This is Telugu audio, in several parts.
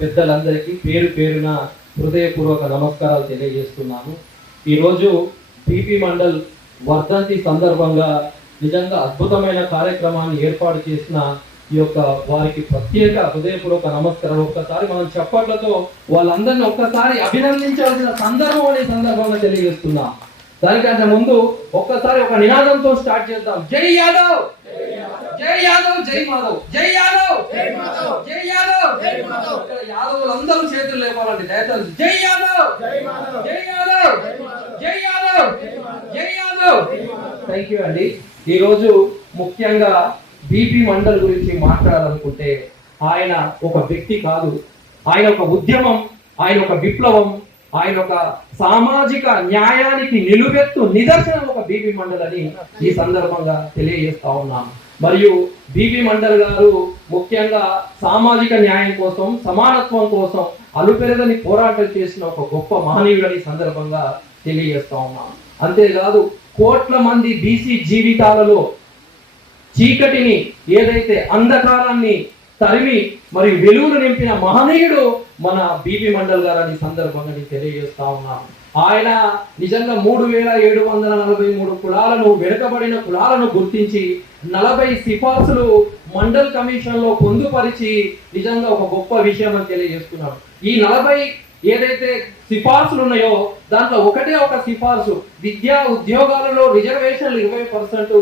పెద్దలందరికీ పేరు పేరున హృదయపూర్వక నమస్కారాలు తెలియజేస్తున్నాను. ఈరోజు పీపీ మండల్ వర్ధంతి సందర్భంగా నిజంగా అద్భుతమైన కార్యక్రమాన్ని ఏర్పాటు చేసిన ఈ యొక్క వారికి ప్రత్యేక హృదయపూర్వక నమస్కారం. ఒక్కసారి మనం చప్పట్లతో వాళ్ళందరినీ ఒక్కసారి అభినందించాల్సిన సందర్భం అనే సందర్భంగా తెలియజేస్తున్నాం. దానికంటే ముందు ఒక్కసారి ఒక నినాదంతో స్టార్ట్ చేద్దాం. జై యాదవ్, జై యాదవ్, జై మాధవ్, జై యాదవ్, జై మాధవ్, జై యాదవ్, జై మాధవ్. ఇక్కడ యాదవులందరూ చేతులు లేపాలండి దయచేసి. జై యాదవ్, జై మాధవ్, జై యాదవ్, జై యాదవ్, జై యాదవ్. థ్యాంక్ యూ అండి. ఈరోజు ముఖ్యంగా బీపీ మండల్ గురించి మాట్లాడాలనుకుంటే ఆయన ఒక వ్యక్తి కాదు, ఆయన ఒక ఉద్యమం, ఆయన ఒక విప్లవం, ఆయన ఒక సామాజిక న్యాయానికి నిలువెత్తు నిదర్శనం ఒక బీపీ మండల్ అని ఈ సందర్భంగా తెలియజేస్తా ఉన్నాను. మరియు బీపీ మండల్ గారు ముఖ్యంగా సామాజిక న్యాయం కోసం, సమానత్వం కోసం అలుపెరగని పోరాటం చేసిన ఒక గొప్ప మహనీయుడని సందర్భంగా తెలియజేస్తా ఉన్నాను. అంతేకాదు కోట్ల మంది బీసీ జీవితాలలో చీకటిని, ఏదైతే అంధకారాన్ని తరిమి మరియు వెలుగును నింపిన మహనీయుడు మన బీపీ మండల్ గారని సందర్భంగా నేను తెలియజేస్తా ఉన్నాను. ఆయన నిజంగా 3743 కులాలను, వెనుకబడిన కులాలను గుర్తించి 40 సిఫార్సులు మండల్ కమిషన్ లో పొందుపరిచి నిజంగా ఒక గొప్ప విషయం అని తెలియజేస్తున్నాడు. ఈ 40 ఏదైతే సిఫార్సులు ఉన్నాయో దాంట్లో ఒకటే ఒక సిఫార్సు, విద్యా ఉద్యోగాలలో రిజర్వేషన్లు 20%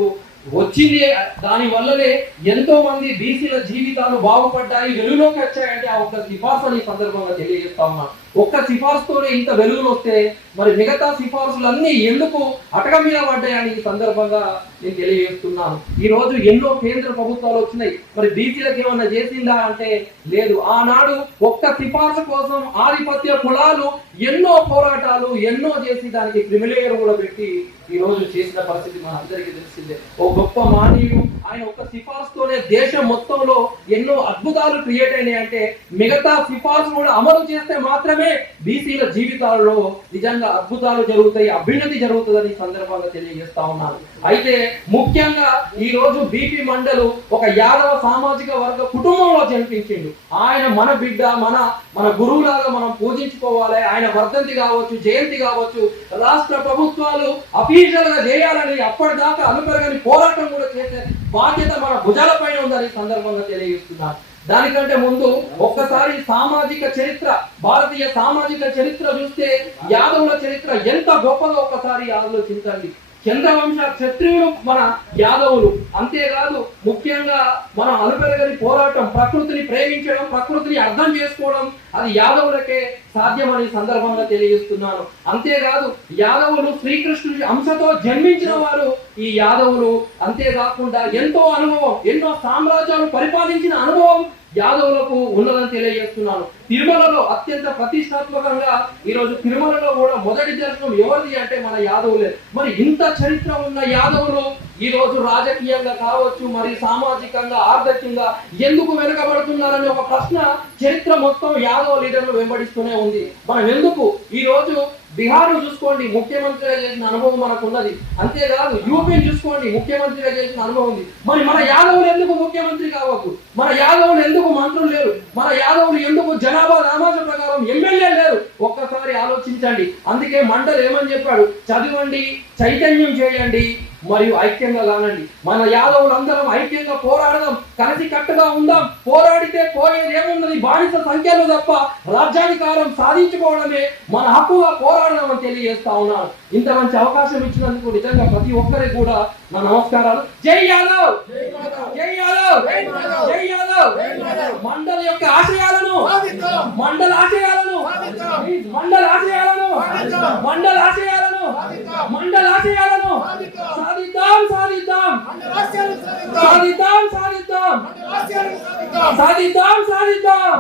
వచ్చింది. దాని వల్లనే ఎంతో మంది బీసీల జీవితాలు బాగుపడ్డాయి, వెలుగులోకి వచ్చాయంటే ఆ ఒక్క సిఫార్సు అని సందర్భంగా తెలియజేస్తా ఉన్నా. ఒక్క సిఫార్సుతోనే ఇంత వెలుగులు వస్తే మరి మిగతా సిఫార్సులన్నీ ఎందుకు అటక మీద పడ్డాయని ఈ సందర్భంగా నేను తెలియజేస్తున్నాను. ఈ రోజు ఎన్నో కేంద్ర ప్రభుత్వాలు వచ్చినాయి, మరి బీసీలకు ఏమన్నా చేసిందా అంటే లేదు. ఆనాడు ఒక్క సిఫార్సు కోసం ఆధిపత్య కులాలు ఎన్నో పోరాటాలు ఎన్నో చేసి దానికి క్రిమిలేయర్ కూడా పెట్టి ఈ రోజు చేసిన పరిస్థితి మన అందరికీ తెలిసిందే. ఓ గొప్ప మానవుడు ఆయన ఒక్క సిఫార్సుతోనే దేశం మొత్తంలో ఎన్నో అద్భుతాలు క్రియేట్ అయినాయి. అంటే మిగతా సిఫార్సు కూడా అమలు చేస్తే మాత్రమే బీసీల జీవితాలలో నిజంగా అద్భుతాలు జరుగుతాయి, అభ్యున్నతి జరుగుతుందని సందర్భంగా తెలియజేస్తా ఉన్నాను. అయితే ముఖ్యంగా ఈ రోజు బీపీ మండల్ ఒక యాదవ సామాజిక వర్గ కుటుంబంలో జన్మించిండు. ఆయన మన బిడ్డ, మన గురువులాగా మనం పూజించుకోవాలి. ఆయన వర్ధంతి కావచ్చు, జయంతి కావచ్చు రాష్ట్ర ప్రభుత్వాలు అఫీషియల్ గా చేయాలని అప్పటిదాకా అలుపెరగని పోరాటం కూడా చేసే బాధ్యత మన భుజాల పైన ఉందని సందర్భంగా తెలియజేస్తున్నారు. దానికంటే ముందు ఒక్కసారి సామాజిక చరిత్ర, భారతీయ సామాజిక చరిత్ర చూస్తే యాదవుల చరిత్ర ఎంత గొప్పగా ఒక్కసారి ఆలోచించండి. చంద్రవంశ క్షత్రియులు మన యాదవులు. అంతేకాదు ముఖ్యంగా మనం అలుపెరగని పోరాటం, ప్రకృతిని ప్రేమించడం, ప్రకృతిని అర్థం చేసుకోవడం అది యాదవులకే సాధ్యమని సందర్భంగా తెలియజేస్తున్నాను. అంతేకాదు యాదవులు శ్రీకృష్ణుడి అంశతో జన్మించిన వారు ఈ యాదవులు. అంతేకాకుండా ఎంతో అనుభవం, ఎన్నో సామ్రాజ్యాలు పరిపాలించిన అనుభవం యాదవులకు ఉన్నదని తెలియజేస్తున్నాను. తిరుమలలో అత్యంత ప్రతిష్టాత్మకంగా ఈరోజు తిరుమలలో కూడా మొదటి దర్శనం ఎవరిది అంటే మన యాదవులే. మరి ఇంత చరిత్ర ఉన్న యాదవులు ఈ రోజు రాజకీయంగా కావచ్చు, మరి సామాజికంగా, ఆర్థికంగా ఎందుకు వెనుకబడుతున్నారనే ఒక ప్రశ్న చరిత్ర మొత్తం యాదవ లీడర్లు వెంబడిస్తూనే ఉంది. మనం ఎందుకు ఈ రోజు బీహార్ చూసుకోండి, ముఖ్యమంత్రిగా చేసిన అనుభవం మనకు ఉన్నది. అంతేకాదు యూపీని చూసుకోండి, ముఖ్యమంత్రిగా చేసిన అనుభవం ఉంది. మరి మన యాదవులు ఎందుకు ముఖ్యమంత్రి కావచ్చు? మన యాదవులు ఎందుకు మంత్రులు లేరు? మన యాదవులు ఎందుకు జనాభా దామాష ప్రకారం ఎమ్మెల్యే లేరు? ఒక్కసారి ఆలోచించండి. అందుకే మండల్ ఏమని చెప్పాడు? చదవండి, చైతన్యం చేయండి, మరియు ఐక్యంగా కానండి. మన యాదవులందరం ఐక్యంగా పోరాడదాం, కలిసి కట్టుగా ఉందాం. పోరాడితే పోయేది ఏమున్నది? బానిస సంఖ్యలు తప్ప రాజ్యాధికారం సాధించుకోవడమే మన హక్కుగా పోరాడదామని తెలియజేస్తా ఉన్నాను. ఇంత మంచి అవకాశం ఇచ్చినందుకు నిజంగా ప్రతి ఒక్కరికి కూడా నా నమస్కారాలు. జై యాదవ్, జై యాదవ్, జై యాదవ్. మండల్ యొక్క ఆశయాలను, మండల్ ఆశయాలను, మండల్ ఆశయాలను, మండల్ ఆశయాలను, మండల్ ఆశయాలను సాధిద్దాం, సాధిద్దాం, సాధిద్దాం, సాధిద్దాం, సాధిద్దాం, సాధిద్దాం.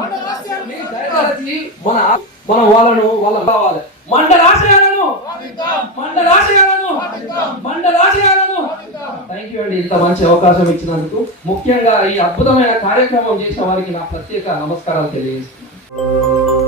మన వాళ్ళను కావాలి. మండల ఆశయాలను, మండల ఆశయాలను, మండల ఆశయాలను. థ్యాంక్ యూ అండి, ఇంత మంచి అవకాశం ఇచ్చినందుకు. ముఖ్యంగా ఈ అద్భుతమైన కార్యక్రమం చేసిన వారికి నా ప్రత్యేక నమస్కారాలు తెలియజేస్తున్నాను.